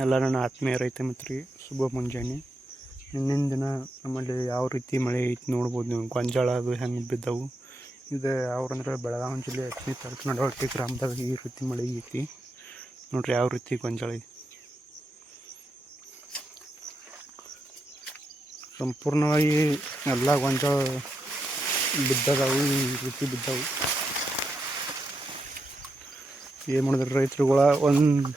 ಎಲ್ಲ ನನ್ನ ಆತ್ಮೀಯ ರೈತ ಮಿತ್ರಿ ಶುಭ ಮುಂಜಾನೆ. ನಿನ್ನಿನ ದಿನ ನಮ್ಮಲ್ಲಿ ಯಾವ ರೀತಿ ಮಳೆ ಐತಿ ನೋಡ್ಬೋದು ನೀವು. ಗೊಂಜಾಳ ಅದು ಹೆಂಗೆ ಬಿದ್ದವು. ಇದು ಯಾವ್ರಂದ್ರೆ ಬೆಳಗಾವಿ ಜಿಲ್ಲೆ ಅತ್ನಿ ತಾಲೂಕು ನಡವಳ್ಟಿ ಗ್ರಾಮದಾಗ ಈ ರೀತಿ ಮಳೆ ಐತಿ. ನೋಡ್ರಿ ಯಾವ ರೀತಿ ಗೊಂಜಾಳ ಸಂಪೂರ್ಣವಾಗಿ ಎಲ್ಲ ಗೊಂಜಾಳ ಬಿದ್ದದಾವು, ಈ ರೀತಿ ಬಿದ್ದವು. ಏನು ಮಾಡಿದ್ರೆ ರೈತರುಗಳ ಒಂದು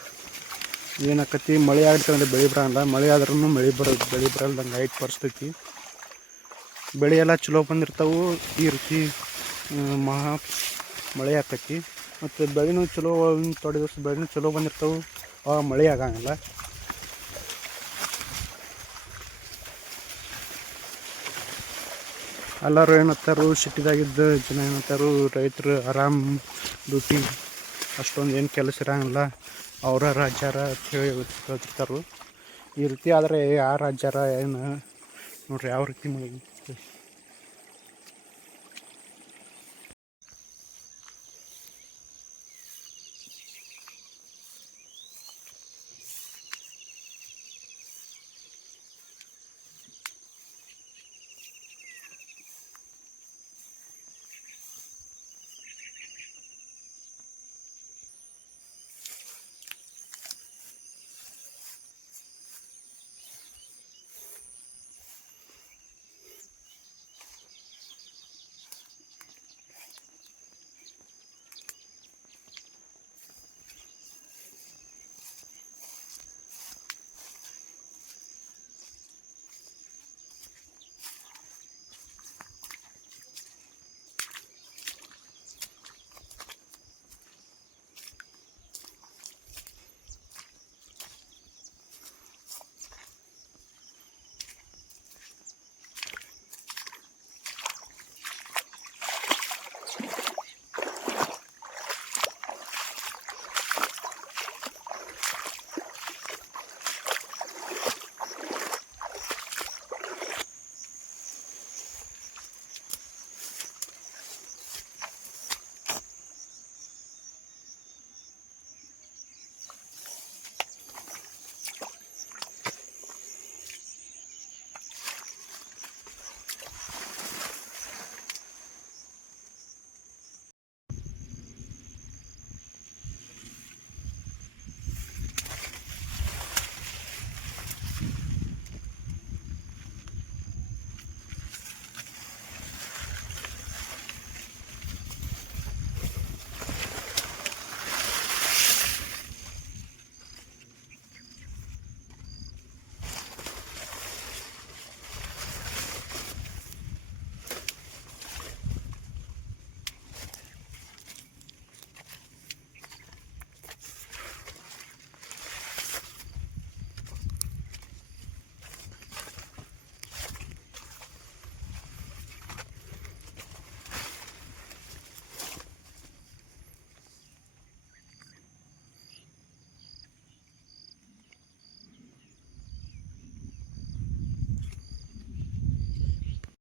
ಏನಾಕತಿ? ಮಳೆ ಆಗ್ತಂದ್ರೆ ಬೆಳೆ ಬರಲ್ಲ ಮಳೆ ಆದ್ರೂ ಮಳೆ ಬರೋದು ಬೆಳೆ ಬರಲ್ದಂಗೆ ಐಟ್ ಪರಿಸ್ಥಿತಿ. ಬೆಳೆ ಎಲ್ಲ ಚಲೋ ಬಂದಿರ್ತಾವೆ. ಈ ರೀತಿ ಮಹಾ ಮಳೆ ಆಕತಿ. ಮತ್ತು ಬೆಳೆನೂ ಚಲೋ ತೊಡೆ ದಿವಸ ಬೆಳೆನೂ ಚಲೋ ಬಂದಿರ್ತಾವೆ. ಆ, ಮಳೆ ಆಗಂಗಿಲ್ಲ. ಎಲ್ಲರೂ ಏನತ್ತಾರು ಸಿಟಿದಾಗಿದ್ದ ಜನ ಏನತ್ತಾರು ರೈತರು ಆರಾಮ್ ಡ್ಯೂಟಿ ಅಷ್ಟೊಂದು ಏನು ಕೆಲಸ ಇರಂಗಿಲ್ಲ. ಅವರ ರಾಜ್ಯಾರ ಹೇಳಿ ಹೇಳ್ತಿರ್ತಾರೆ ಈ ರೀತಿ ಆದರೆ ಆ ರಾಜ್ಯಾರ ಏನು ನೋಡ್ರಿ ಯಾವ ರೀತಿ